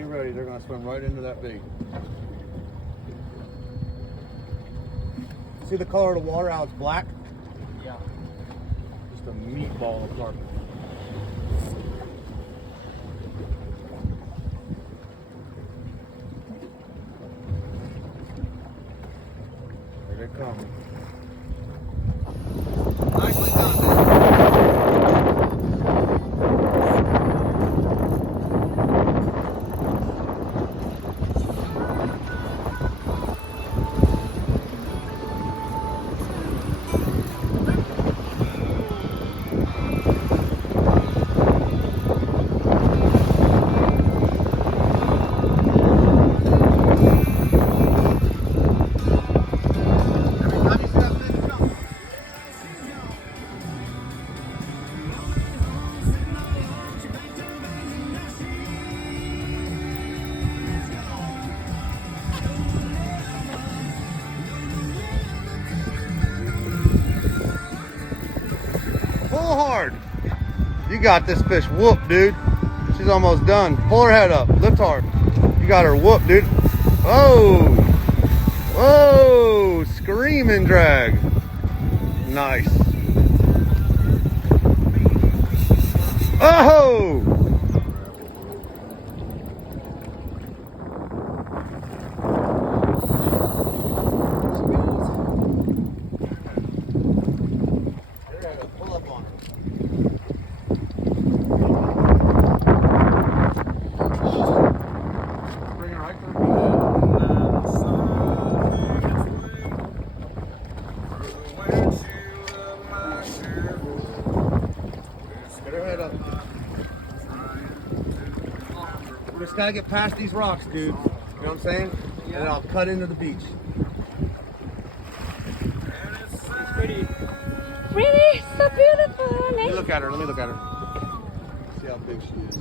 be ready. They're going to swim right into that bait. See the color of the water, how it's black? Yeah. Just a meatball of tarpon. There they come. Nicely done, man. Pull hard. You got this fish whooped, dude. She's almost done. Pull her head up. Lift hard. You got her whooped, dude. Oh. Whoa. Scream and drag. Nice. Oh. Pull up on her. Bring her right to the beach. Get her head up. We just gotta get past these rocks, dude. You know what I'm saying? And then I'll cut into the beach. It's pretty. Really? So beautiful, Let me honey. look at her. Let me look at her. See how big she is.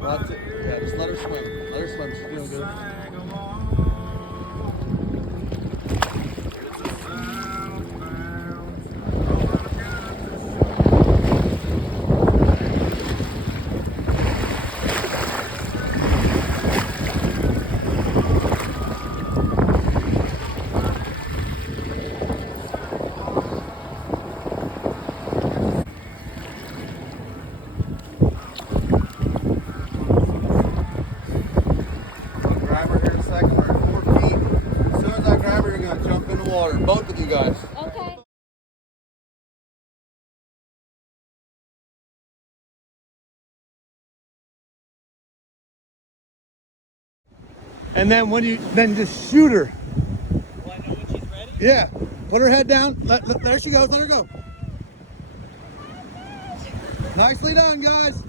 Well, that's it. Yeah, just let her swim. Let her swim. She's doing good. Grab her here in a second. We're at 4 feet. As soon as I grab her, you're going to jump in the water. Both of you guys. Okay. And then when you just shoot her. Will I know when she's ready? Yeah. Put her head down. There she goes. Let her go. Nicely done, guys.